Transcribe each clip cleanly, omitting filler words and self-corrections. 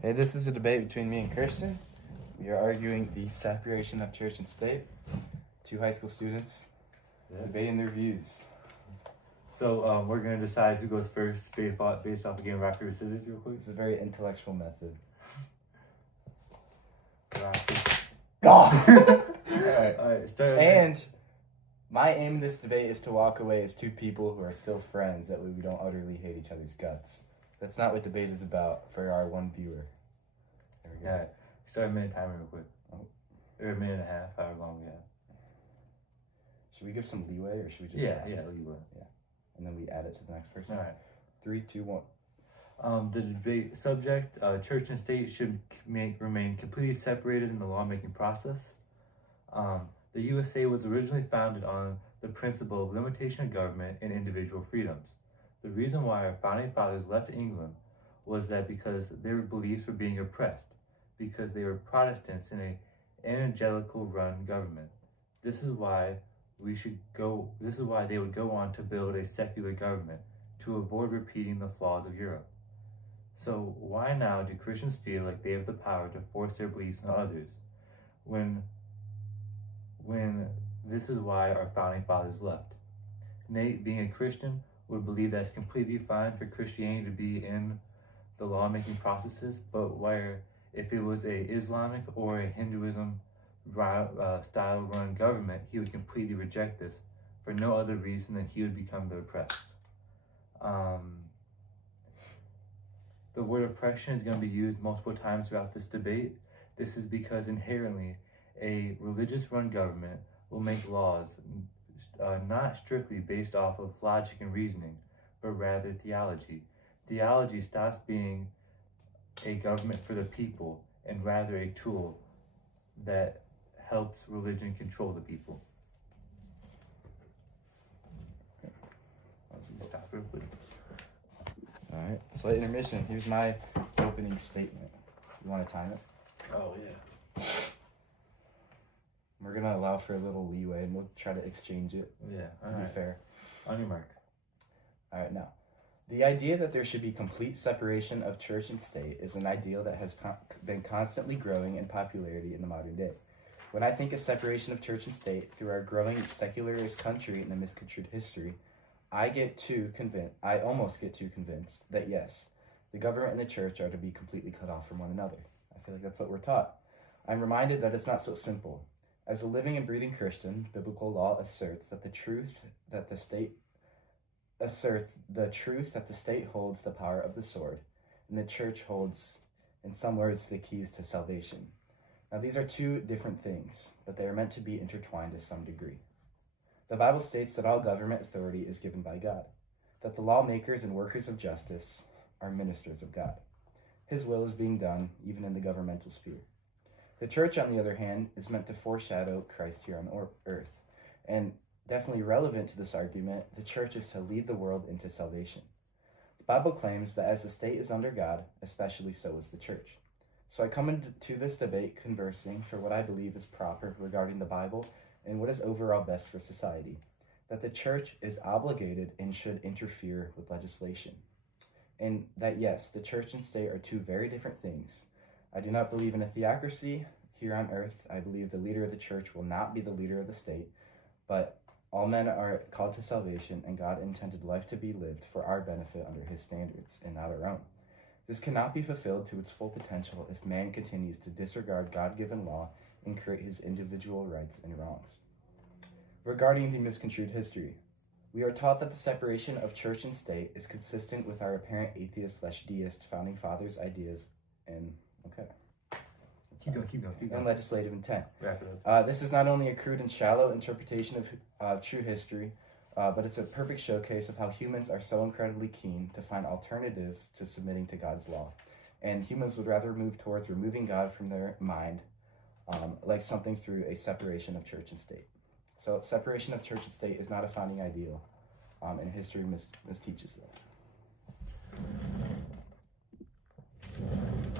Hey, this is a debate between me and Kirsten. We are arguing the separation of church and state. Two high school students debating their views. So we're gonna decide who goes first based off a game of rock paper scissors, real quick. This is a very intellectual method. All Alright. Start. And my aim in this debate is to walk away as two people who are still friends. That way we don't utterly hate each other's guts. That's not what debate is about for our one viewer. There we go. Yeah. Start a minute timer real quick. Oh. Or a minute and a half, however long we have. Should we give some leeway or should we just leeway. and then we add it to the next person? All right. 3, 2, 1. The debate subject: church and state should remain completely separated in the lawmaking process. The USA was originally founded on the principle of limitation of government and individual freedoms. The reason why our founding fathers left England was that because their beliefs were being oppressed, because they were Protestants in an evangelical-run government. This is why they would go on to build a secular government to avoid repeating the flaws of Europe. So why now do Christians feel like they have the power to force their beliefs on others when this is why our founding fathers left? Nate, being a Christian, would believe that it's completely fine for Christianity to be in the lawmaking processes, but where if it was a Islamic or a Hinduism style run government, he would completely reject this for no other reason than he would become the oppressed. The word oppression is going to be used multiple times throughout this debate. This is because inherently a religious run government will make laws not strictly based off of logic and reasoning, but rather theology. Theology stops being a government for the people and rather a tool that helps religion control the people. Stop real quick. Alright, slight intermission. Here's my opening statement. You want to time it? Oh, yeah. We're going to allow for a little leeway and we'll try to exchange it to be fair. On your mark. Alright, now. The idea that there should be complete separation of church and state is an ideal that has been constantly growing in popularity in the modern day. When I think of separation of church and state through our growing secularist country and the misconstrued history, I almost get too convinced that yes, the government and the church are to be completely cut off from one another. I feel like that's what we're taught. I'm reminded that it's not so simple. As a living and breathing Christian, biblical law asserts that the truth that the state holds the power of the sword, and the church holds, in some words, the keys to salvation. Now, these are two different things, but they are meant to be intertwined to some degree. The Bible states that all government authority is given by God, that the lawmakers and workers of justice are ministers of God. His will is being done even in the governmental sphere. The church, on the other hand, is meant to foreshadow Christ here on earth, and definitely relevant to this argument, the church is to lead the world into salvation. The Bible claims that as the state is under God, especially so is the church. So I come into this debate conversing for what I believe is proper regarding the Bible and what is overall best for society, that the church is obligated and should interfere with legislation. And that yes, the church and state are two very different things. I do not believe in a theocracy here on earth. I believe the leader of the church will not be the leader of the state, but all men are called to salvation, and God intended life to be lived for our benefit under his standards and not our own. This cannot be fulfilled to its full potential if man continues to disregard God-given law and create his individual rights and wrongs. Regarding the misconstrued history, we are taught that the separation of church and state is consistent with our apparent atheist/deist founding fathers' ideas and Keep going. and legislative intent. Wrap it up. This is not only a crude and shallow interpretation of true history, but it's a perfect showcase of how humans are so incredibly keen to find alternatives to submitting to God's law. And humans would rather move towards removing God from their mind, like something through a separation of church and state. So separation of church and state is not a founding ideal, and history misteaches that.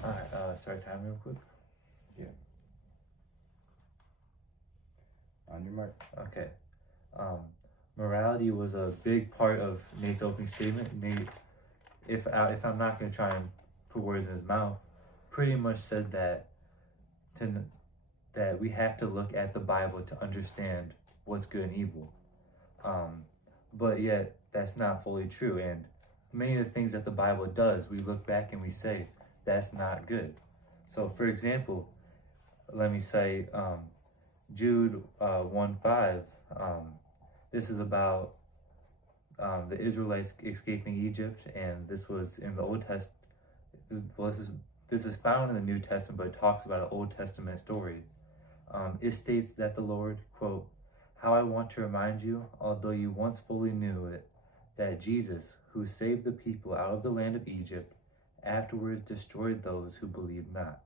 All right, start time real quick. Yeah. On your mark. Okay. Morality was a big part of Nate's opening statement. Nate, if I'm not going to try and put words in his mouth, pretty much said that that we have to look at the Bible to understand what's good and evil. But yet, that's not fully true. And many of the things that the Bible does, we look back and we say, that's not good. So, for example, let me say Jude 1:5. This is about the Israelites escaping Egypt, and this was in the Old Testament. Well, this is found in the New Testament, but it talks about an Old Testament story. It states that the Lord, quote, "How I want to remind you, although you once fully knew it, that Jesus, who saved the people out of the land of Egypt, afterwards destroyed those who believed not."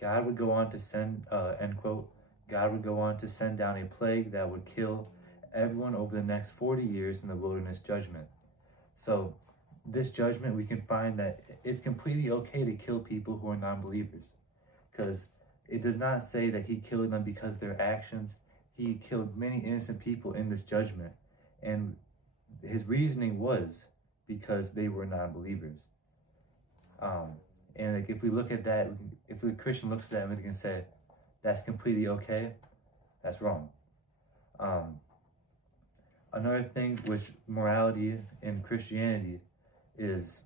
God would go on to send, end quote, God would go on to send down a plague that would kill everyone over the next 40 years in the wilderness judgment. So this judgment, we can find that it's completely okay to kill people who are non-believers, because it does not say that he killed them because of their actions. He killed many innocent people in this judgment, and his reasoning was because they were non-believers. And like, if we look at that, if the Christian looks at that, we can say that's completely okay. That's wrong. Another thing, which morality in Christianity is,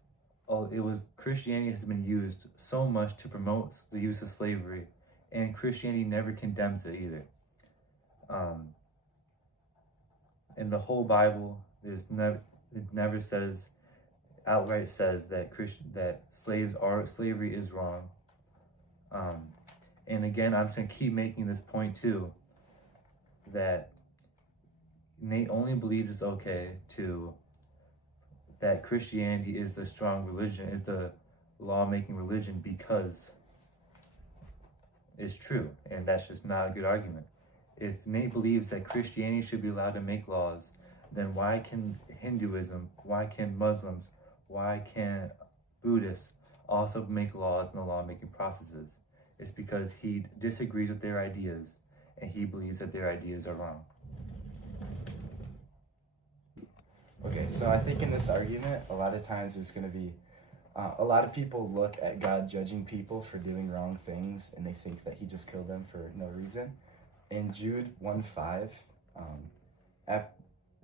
Christianity has been used so much to promote the use of slavery, and Christianity never condemns it either. In the whole Bible, it never says, outright says that slavery is wrong. And again, I'm just going to keep making this point too, that Nate only believes it's okay that Christianity is the strong religion, is the law-making religion, because it's true, and that's just not a good argument. If Nate believes that Christianity should be allowed to make laws, then why can Hinduism, why can Muslims, why can Buddhists also make laws in the law-making processes? It's because he disagrees with their ideas, and he believes that their ideas are wrong. Okay, so I think in this argument, a lot of times there's going to be a lot of people look at God judging people for doing wrong things, and they think that he just killed them for no reason. In Jude 1:5,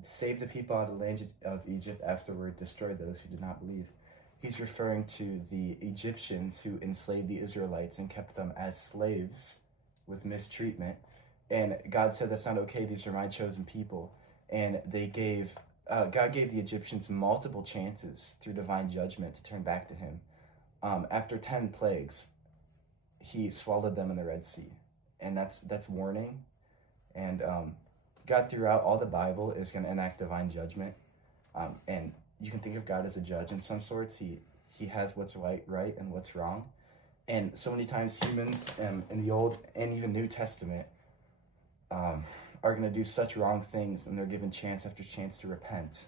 save the people out of the land of Egypt, afterward destroyed those who did not believe. He's referring to the Egyptians who enslaved the Israelites and kept them as slaves with mistreatment. And God said, that's not okay, these are my chosen people. And God gave the Egyptians multiple chances through divine judgment to turn back to him. After 10 plagues, he swallowed them in the Red Sea. And that's warning. And God, throughout all the Bible, is going to enact divine judgment. And you can think of God as a judge in some sorts. He has what's right and what's wrong. And so many times humans in the Old and even New Testament are going to do such wrong things, and they're given chance after chance to repent.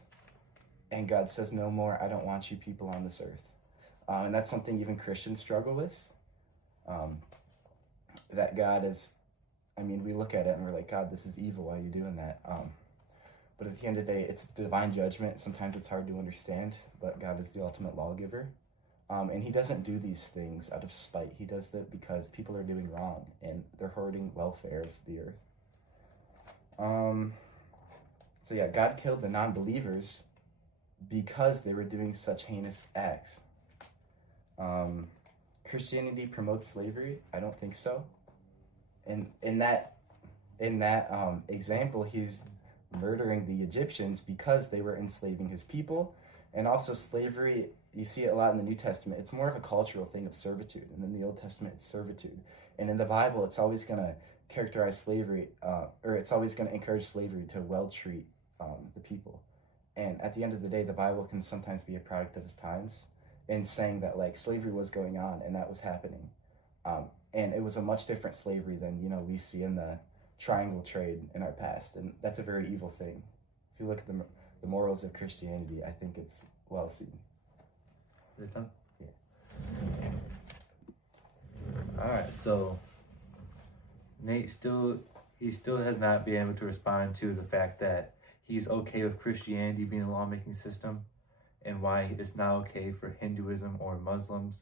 And God says, no more, I don't want you people on this earth. And that's something even Christians struggle with. That God is, we look at it and we're like, God, this is evil, why are you doing that? But at the end of the day, it's divine judgment. Sometimes it's hard to understand, but God is the ultimate lawgiver. And he doesn't do these things out of spite. He does that because people are doing wrong, and they're hurting welfare of the earth. So yeah, God killed the non-believers because they were doing such heinous acts. Christianity promotes slavery? I don't think so. And in that example, he's murdering the Egyptians because they were enslaving his people. And also slavery, you see it a lot in the New Testament. It's more of a cultural thing of servitude. And in the Old Testament, it's servitude. And in the Bible, it's always going to characterize slavery, or it's always going to encourage slavery to well-treat the people. And at the end of the day, the Bible can sometimes be a product of its times in saying that, like, slavery was going on and that was happening. And it was a much different slavery than, we see in the triangle trade in our past. And that's a very evil thing. If you look at the morals of Christianity, I think it's well seen. Is it done? Yeah. All right, so Nate still has not been able to respond to the fact that he's okay with Christianity being a lawmaking system, and why it's not okay for Hinduism or Muslims.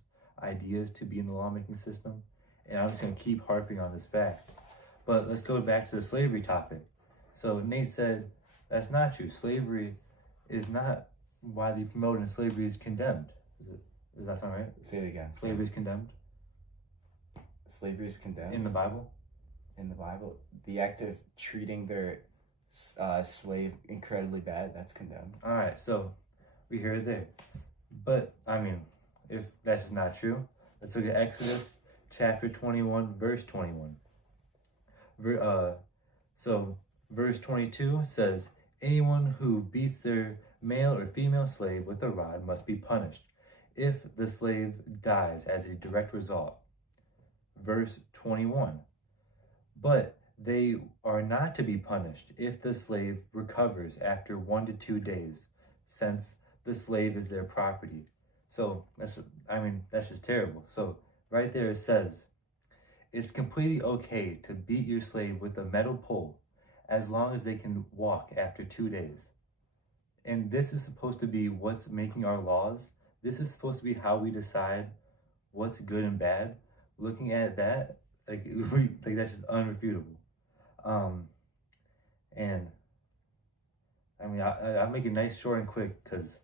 ideas to be in the lawmaking system. And I'm just going to keep harping on this fact. But let's go back to the slavery topic. So Nate said that's not true. Slavery is not widely promoted, and slavery is condemned. Does that sound right? Say it again. Slavery is condemned Slavery is condemned in the Bible. in the Bible. The act of treating their slave incredibly bad, that's condemned. All right, so we hear it there. But I mean, if that's just not true, let's look at Exodus chapter 21, verse 21. So verse 22 says, anyone who beats their male or female slave with a rod must be punished if the slave dies as a direct result. Verse 21, but they are not to be punished if the slave recovers after 1 to 2 days, since the slave is their property. So that's just terrible. So right there it says, it's completely okay to beat your slave with a metal pole as long as they can walk after 2 days. And this is supposed to be what's making our laws. This is supposed to be how we decide what's good and bad. Looking at that, like that's just unrefutable. And I mean, I'll make it nice, short, and quick because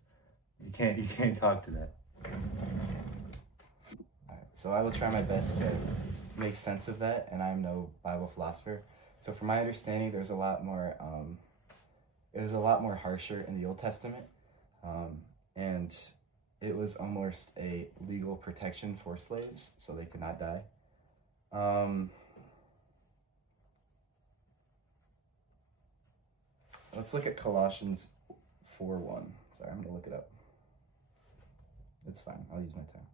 you can't talk to that. So I will try my best to make sense of that, and I'm no Bible philosopher. So from my understanding, there's a lot more. It was a lot more harsher in the Old Testament, and it was almost a legal protection for slaves, so they could not die. Let's look at Colossians 4:1. Sorry, I'm gonna look it up. It's fine. I'll use my time.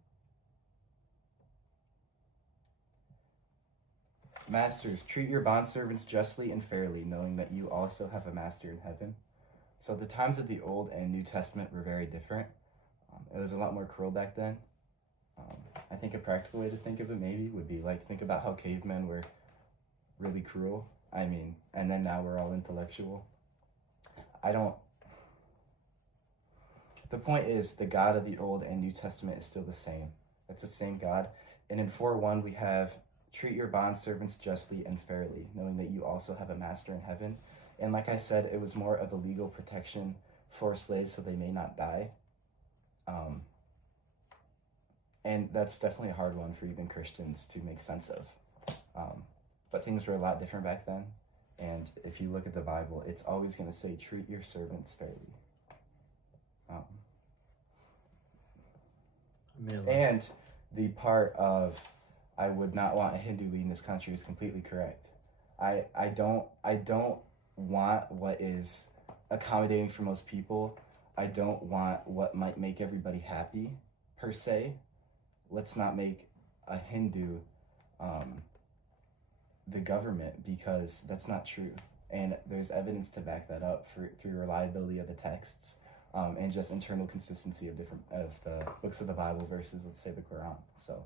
Masters, treat your bondservants justly and fairly, knowing that you also have a master in heaven. So the times of the Old and New Testament were very different. It was a lot more cruel back then. I think a practical way to think of it maybe would be like, think about how cavemen were really cruel. I mean, and then now we're all intellectual. The point is, the God of the Old and New Testament is still the same. It's the same God. And in 4:1 we have, treat your bondservants justly and fairly, knowing that you also have a master in heaven. And like I said, it was more of a legal protection for slaves so they may not die. And that's definitely a hard one for even Christians to make sense of. But things were a lot different back then. And if you look at the Bible, it's always going to say, treat your servants fairly. And the part of, I would not want a Hindu leading this country is completely correct. I don't want what is accommodating for most people. I don't want what might make everybody happy, per se. Let's not make a Hindu the government, because that's not true. And there's evidence to back that up through reliability of the texts, and just internal consistency of the books of the Bible versus, let's say, the Quran. So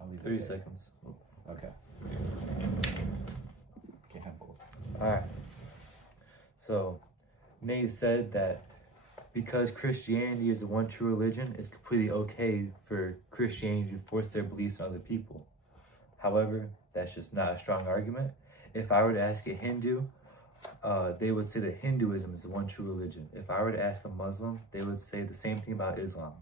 I'll leave 30 seconds. Okay. Can't have both. All right. So Nate said that because Christianity is the one true religion, it's completely okay for Christianity to force their beliefs on other people. However, that's just not a strong argument. If I were to ask a Hindu, they would say that Hinduism is the one true religion. If I were to ask a Muslim, they would say the same thing about Islam.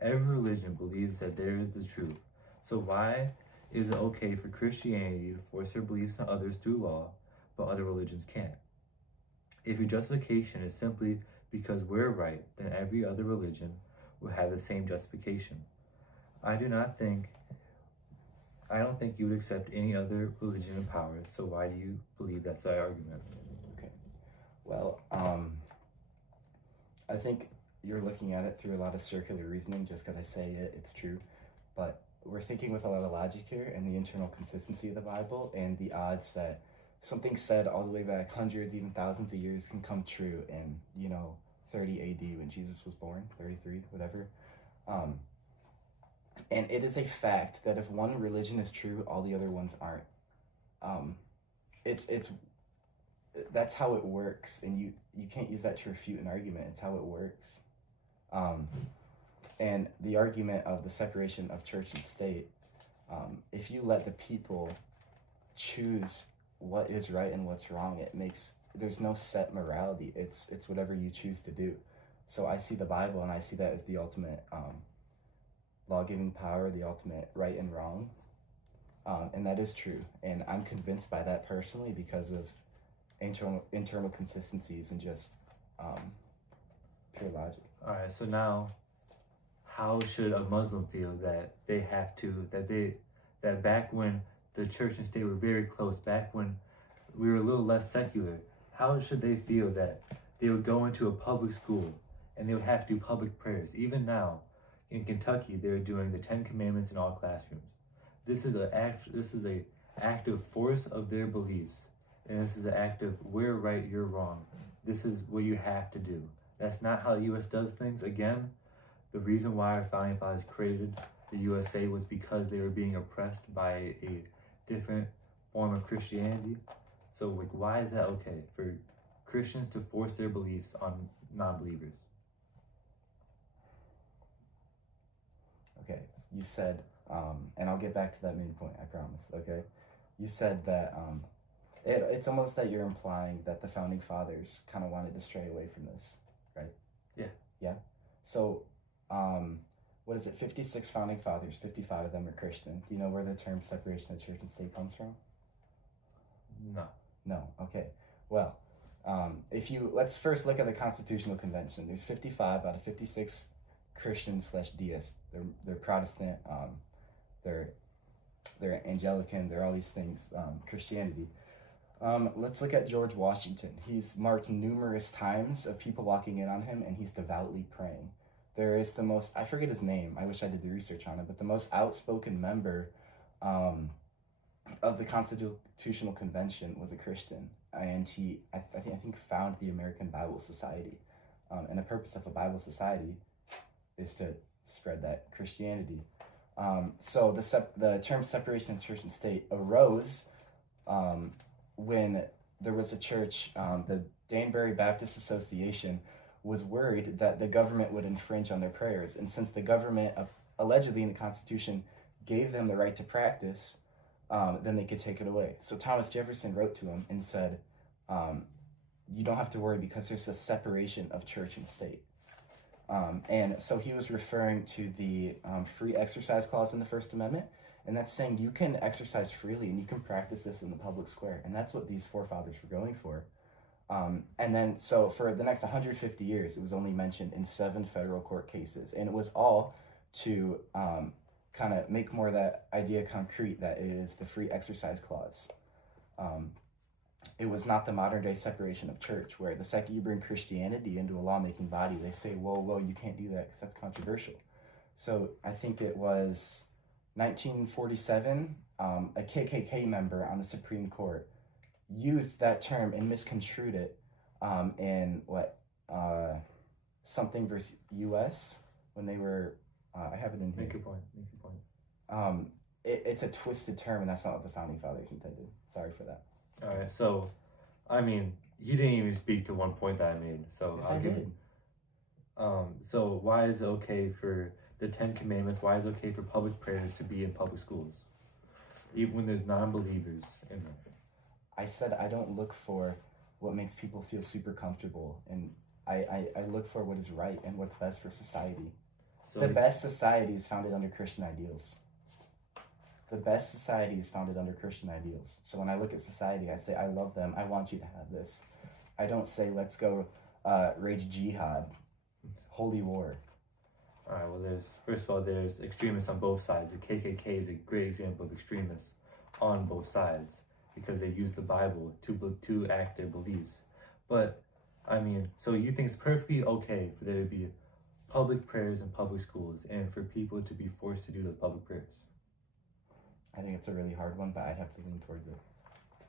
Every religion believes that there is the truth. So why is it okay for Christianity to force their beliefs on others through law, but other religions can't? If your justification is simply because we're right, then every other religion will have the same justification. I don't think you would accept any other religion in power, so why do you believe that's the argument? Okay. Well, I think you're looking at it through a lot of circular reasoning. Just because I say it, it's true. But we're thinking with a lot of logic here, and the internal consistency of the Bible, and the odds that something said all the way back hundreds, even thousands of years can come true in, 30 AD when Jesus was born, 33, whatever. And it is a fact that if one religion is true, all the other ones aren't. That's how it works, and you can't use that to refute an argument. It's how it works. And the argument of the separation of church and state, if you let the people choose what is right and what's wrong, there's no set morality. It's whatever you choose to do. So I see the Bible and I see that as the ultimate law-giving power, the ultimate right and wrong. And that is true. And I'm convinced by that personally because of internal consistencies and just pure logic. All right, so now, how should a Muslim feel that that back when the church and state were very close, back when we were a little less secular, how should they feel that they would go into a public school and they would have to do public prayers? Even now, in Kentucky, they're doing the 10 Commandments in all classrooms. This is a active force of their beliefs, and this is an act of we're right, you're wrong. This is what you have to do. That's not how the U.S. does things. Again, the reason why our founding fathers created the USA was because they were being oppressed by a different form of Christianity. So, like, why is that okay for Christians to force their beliefs on non-believers? Okay, you said, and I'll get back to that main point, I promise, okay? You said that it's almost that you're implying that the founding fathers kind of wanted to stray away from this, right? Yeah. Yeah? So, what is it, 56 founding fathers, 55 of them are Christian. Do you know where the term separation of church and state comes from? No. No, okay. Well, let's first look at the Constitutional Convention. There's 55 out of 56 Christian/deists. They're Protestant, they're Anglican, they're all these things, Christianity. Let's look at George Washington. He's marked numerous times of people walking in on him, and he's devoutly praying. There is I forget his name, I wish I did the research on it, but the most outspoken member of the Constitutional Convention was a Christian, and I think founded the American Bible Society. And the purpose of a Bible Society is to spread that Christianity. So the term separation of church and state arose when there was a church, the Danbury Baptist Association was worried that the government would infringe on their prayers. And since the government allegedly in the Constitution gave them the right to practice, then they could take it away. So Thomas Jefferson wrote to him and said, you don't have to worry because there's a separation of church and state. And so he was referring to the free exercise clause in the First Amendment, and that's saying you can exercise freely and you can practice this in the public square, and that's what these forefathers were going for. And then, so for the next 150 years, it was only mentioned in 7 federal court cases, and it was all to kind of make more of that idea concrete that it is the free exercise clause. It was not the modern day separation of church, where the second you bring Christianity into a lawmaking body, they say, whoa, you can't do that because that's controversial. So I think it was 1947, a KKK member on the Supreme Court used that term and misconstrued it in something versus U.S. when they were, I have it in here. Make your point. It's a twisted term, and that's not what the founding fathers intended. Sorry for that. All right, so, I mean, you didn't even speak to one point that I made, so Yes, I did. So why is it okay for the 10 Commandments, why is it okay for public prayers to be in public schools, even when there's non-believers in them? I said I don't look for what makes people feel super comfortable, and I look for what is right and what's best for society. So The best society is founded under Christian ideals. The best society is founded under Christian ideals. So when I look at society, I say, I love them. I want you to have this. I don't say, let's go rage jihad, holy war. All right, well, first of all, there's extremists on both sides. The KKK is a great example of extremists on both sides because they use the Bible to act their beliefs. But, I mean, so you think it's perfectly okay for there to be public prayers in public schools and for people to be forced to do those public prayers? I think it's a really hard one, but I'd have to lean towards it.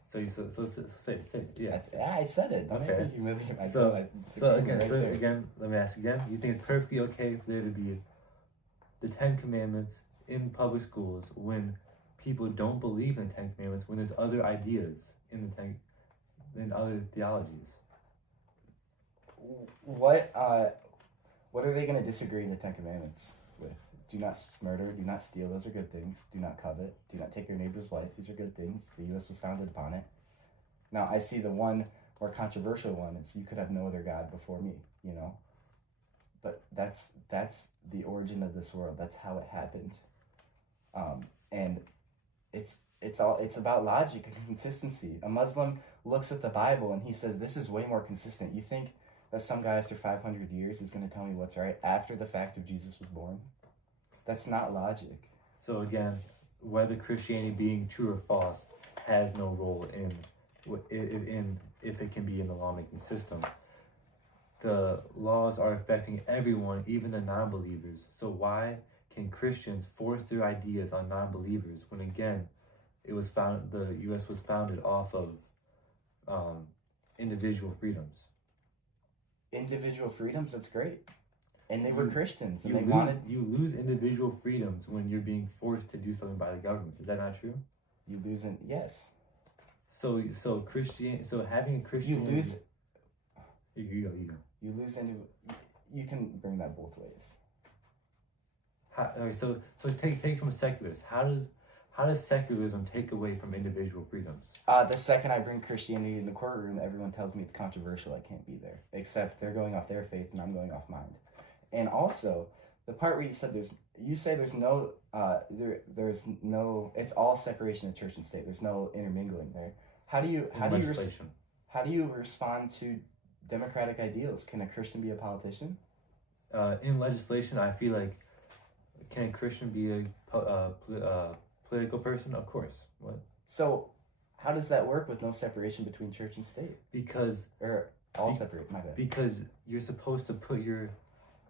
So say it, yeah. I said it. Don't Okay. make me humiliate So myself. again, let me ask again. You think it's perfectly okay for there to be the 10 Commandments in public schools when people don't believe in the 10 Commandments, when there's other ideas in other theologies? What What are they going to disagree in the Ten Commandments with? Do not murder, do not steal, those are good things. Do not covet, do not take your neighbor's wife, these are good things. The U.S. was founded upon it. Now, I see the one more controversial one is you could have no other God before me, you know? But that's the origin of this world. That's how it happened. And it's about logic and consistency. A Muslim looks at the Bible and he says, this is way more consistent. You think that some guy after 500 years is going to tell me what's right after the fact of Jesus was born? That's not logic. So again, whether Christianity being true or false has no role in if it can be in the lawmaking system. The laws are affecting everyone, even the non-believers. So why can Christians force their ideas on non-believers when, again, the U.S. was founded off of individual freedoms? Individual freedoms, that's great. And they were Christians, and you lose individual freedoms when you're being forced to do something by the government. Is that not true? You lose it, yes. So having a Christian... You lose... You go. You lose you can bring that both ways. So take from a secularist. How does secularism take away from individual freedoms? The second I bring Christianity in the courtroom, everyone tells me it's controversial. I can't be there. Except they're going off their faith and I'm going off mine. And also, the part where you said there's no it's all separation of church and state. There's no intermingling there. How do you respond to democratic ideals? Can a Christian be a politician? In legislation, I feel like, can a Christian be a political person? Of course. What? So, how does that work with no separation between church and state? Separate, my bad. Because you're supposed to put your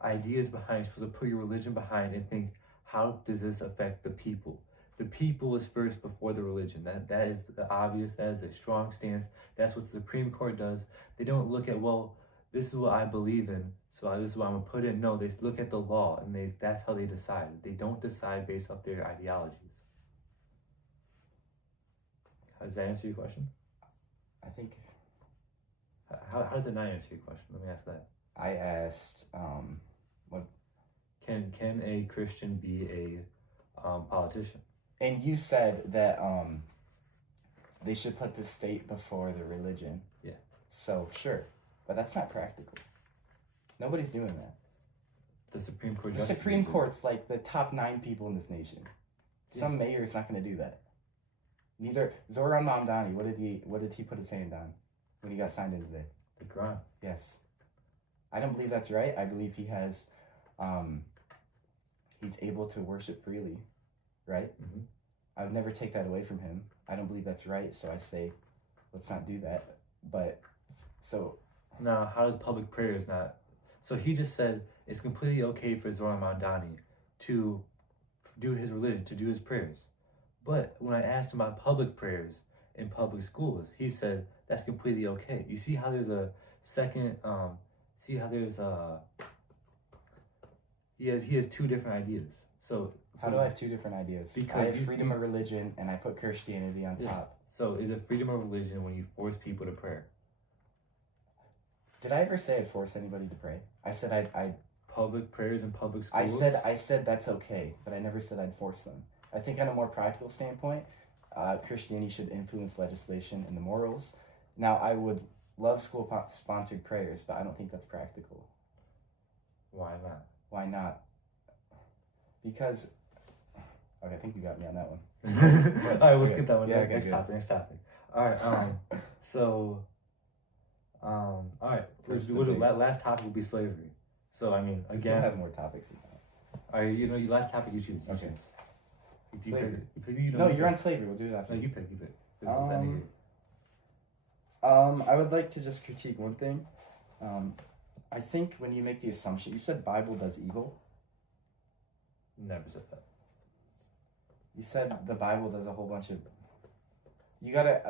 ideas behind, you're supposed to put your religion behind and think, how does this affect the people? The people is first before the religion. That is obvious. That is a strong stance. That's what the Supreme Court does. They don't look at, well, this is what I believe in, so this is what I'm going to put in. No, they look at the law, and that's how they decide. They don't decide based off their ideologies. Does that answer your question? I think... How does it not answer your question? Let me ask that. I asked, what... Can a Christian be a politician? And you said that they should put the state before the religion. Yeah. So, sure. But that's not practical. Nobody's doing that. The Supreme Court. The Supreme Court's like the top 9 people in this nation. Yeah. Some mayor's not going to do that. Neither Zoran Mamdani. What did he put his hand on when he got signed in today? The Quran. Yes. I don't believe that's right. I believe he has. He's able to worship freely, right? Mm-hmm. I would never take that away from him. I don't believe that's right, so I say, let's not do that. But so. Now, how does public prayers not? So he just said it's completely okay for Zoran Mamdani to do his religion, to do his prayers. But when I asked him about public prayers in public schools, he said that's completely okay. You see how there's a second, he has 2 different ideas. So how do I have 2 different ideas? Because I have freedom of religion and I put Christianity on top. So is it freedom of religion when you force people to pray? Did I ever say I'd force anybody to pray? I said I'd public prayers in public schools? I said that's okay, but I never said I'd force them. I think on a more practical standpoint, Christianity should influence legislation and the morals. Now, I would love school-sponsored prayers, but I don't think that's practical. Why not? Why not? Because... Okay, I think you got me on that one. All right, we'll skip that one. Yeah, next topic. All right, all right. Last topic will be slavery. So, I mean, again... We'll have more topics than that. All right, your last topic you choose. Okay. Slavery. You're on slavery. We'll do it after. No, you pick. I would like to just critique one thing. I think when you make the assumption, you said Bible does evil. Never said that. You said the Bible does a whole bunch of... You gotta...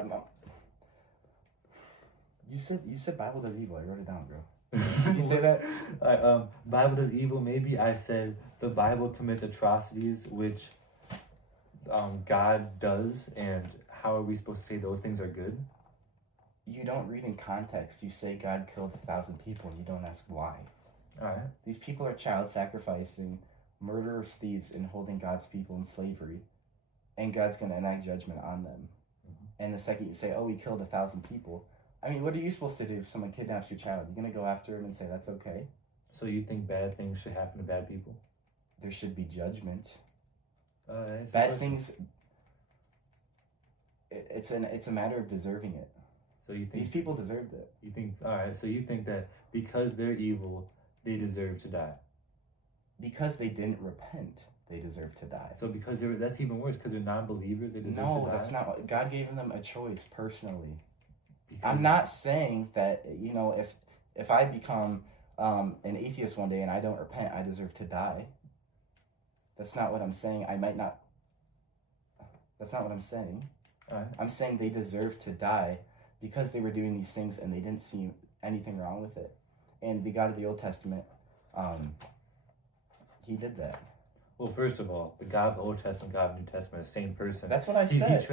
You said Bible does evil. I wrote it down, bro. Did you say that? Bible does evil. Maybe I said the Bible commits atrocities, which God does, and how are we supposed to say those things are good? You don't read in context. You say God killed 1,000 people, and you don't ask why. All right. These people are child sacrificing, murderers, thieves, and holding God's people in slavery. And God's going to enact judgment on them. And the second you say, oh, we killed 1,000 people, I mean, what are you supposed to do if someone kidnaps your child? You're going to go after him and say that's okay? So you think bad things should happen to bad people? There should be judgment. That's Bad things, it's a matter of deserving it. So you think these people deserved it? You think, all right, so you think that because they're evil, they deserve to die? Because they didn't repent, they deserve to die. So because that's even worse, because they're non-believers, they deserve to die? No, that's not what, God gave them a choice personally. Because I'm not saying that, you know, if I become an atheist one day and I don't repent, I deserve to die. That's not what I'm saying. That's not what I'm saying. All right. I'm saying they deserve to die because they were doing these things and they didn't see anything wrong with it. And the God of the Old Testament, he did that. Well, first of all, the God of the Old Testament, God of the New Testament, the same person. That's what I said.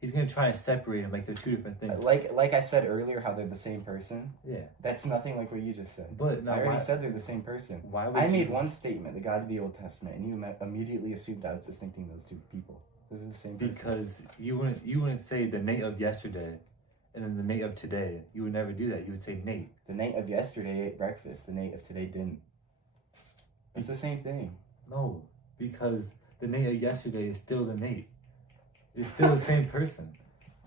He's going to try and separate them like they're two different things. Like I said earlier, how they're the same person. Yeah. That's nothing like what you just said. But no, I already said they're the same person. Why would I made one statement, the God of the Old Testament, and you immediately assumed I was distincting those two people. Those are the same person. Because you wouldn't say the Nate of yesterday and then the Nate of today. You would never do that. You would say Nate. The Nate of yesterday ate breakfast. The Nate of today didn't. It's the same thing. No, because the Nate of yesterday is still the Nate. It's still the same person.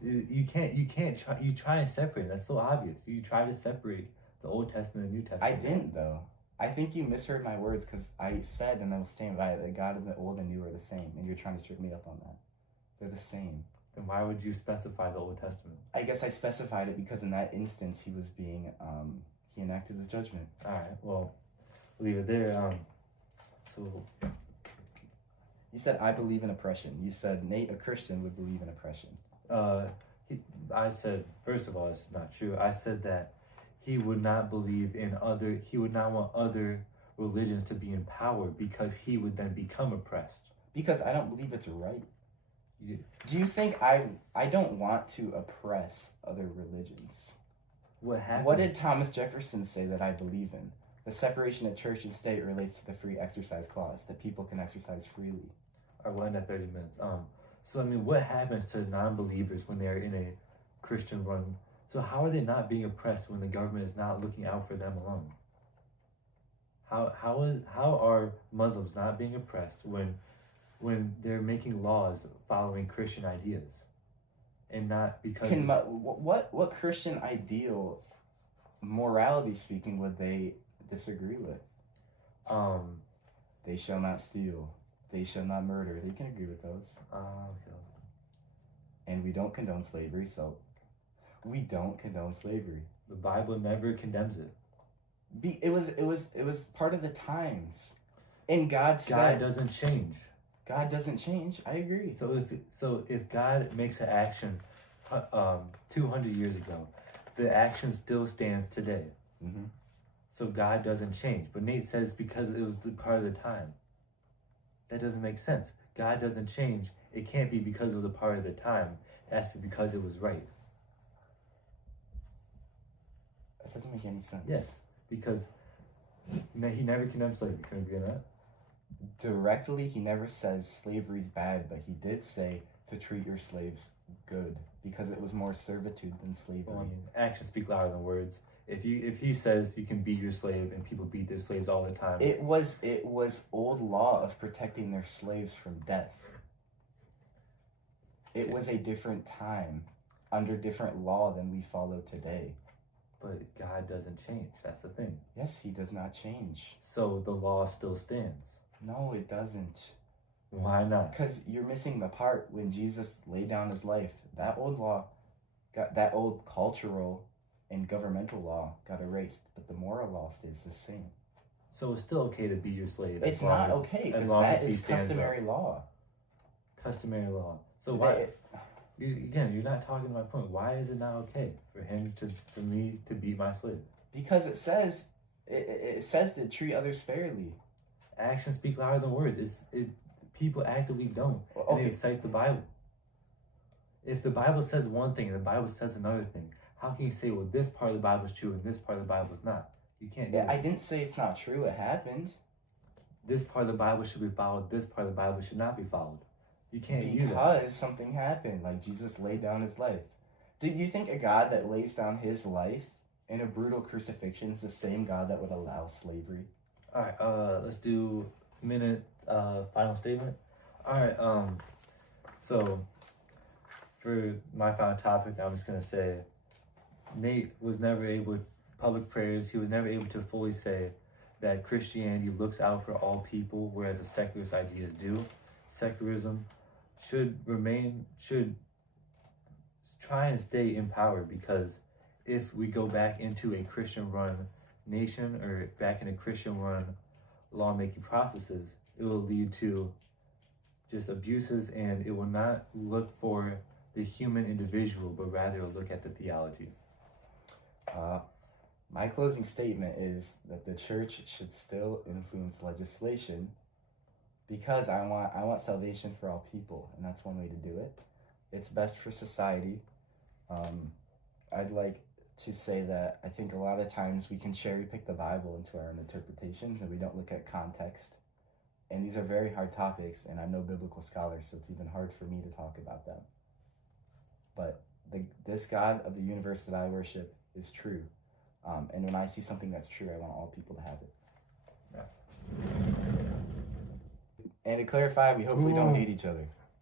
You try and separate. That's so obvious. You try to separate the Old Testament and the New Testament. I didn't, though. I think you misheard my words because I said, and I will stand by it, that God and the Old and New are the same, and you're trying to trip me up on that. They're the same. Then why would you specify the Old Testament? I guess I specified it because in that instance he was being, he enacted his judgment. All right, well, leave it there. So you said, I believe in oppression. You said, Nate, a Christian, would believe in oppression. I said, first of all, this is not true. I said that he would not he would not want other religions to be in power because he would then become oppressed. Because I don't believe it's right. Do you think I don't want to oppress other religions? What happened? What did Thomas Jefferson say that I believe in? The separation of church and state relates to the free exercise clause, that people can exercise freely. I will end at 30 minutes. So I mean, what happens to non-believers when they're in a Christian run? So how are they not being oppressed when the government is not looking out for them alone? How are Muslims not being oppressed when they're making laws following Christian ideas, and not because what Christian ideal, morality speaking, would they disagree with? They shall not steal. They shall not murder. They can agree with those. Okay. And we don't condone slavery, so we don't condone slavery. The Bible never condemns it. It was part of the times, and God doesn't change. God doesn't change. I agree. So if God makes an action 200 years ago, the action still stands today. Mm-hmm. So God doesn't change. But Nate says because it was the part of the time. That doesn't make sense. God doesn't change. It can't be because it was a part of the time. It has to be because it was right. That doesn't make any sense. Yes, because he never condemned slavery. Can we agree on that? Directly, he never says slavery's bad, but he did say to treat your slaves good because it was more servitude than slavery. Well, I mean, actions speak louder than words. If he says you can beat your slave and people beat their slaves all the time, it was old law of protecting their slaves from death. It was a different time, under different law than we follow today. But God doesn't change. That's the thing. Yes, he does not change. So the law still stands. No, it doesn't. Why not? Because you're missing the part when Jesus laid down his life. That old law, that old cultural and governmental law got erased, but the moral law stays the same. So it's still okay to beat your slave. It's not okay, because that is customary law. Customary law. So why? You're not talking to my point. Why is it not okay for me to beat my slave? Because it says to treat others fairly. Actions speak louder than words. People actively don't. Okay. And they cite the Bible. If the Bible says one thing and the Bible says another thing, how can you say, well, this part of the Bible is true and this part of the Bible is not? You can't do Yeah, I that. didn't say it's not true. It happened. This part of the Bible should be followed. This part of the Bible should not be followed. You can't do that. Because something happened. Like Jesus laid down his life. Do you think a God that lays down his life in a brutal crucifixion is the same God that would allow slavery? All right, let's do minute final statement. All right, so for my final topic, I'm just gonna say Nate was never able, public prayers, he was never able to fully say that Christianity looks out for all people, whereas the secularist ideas do. Secularism should try and stay in power, because if we go back into a Christian-run nation or back into Christian-run lawmaking processes, it will lead to just abuses, and it will not look for the human individual, but rather look at the theology. My closing statement is that the church should still influence legislation, because I want salvation for all people, and that's one way to do it. It's best for society. I'd like to say that I think a lot of times we can cherry pick the Bible into our own interpretations, and we don't look at context. And these are very hard topics, and I'm no biblical scholar, so it's even hard for me to talk about them. But this God of the universe that I worship is true. And when I see something that's true, I want all people to have it. Yeah. And to clarify, we hopefully don't hate each other.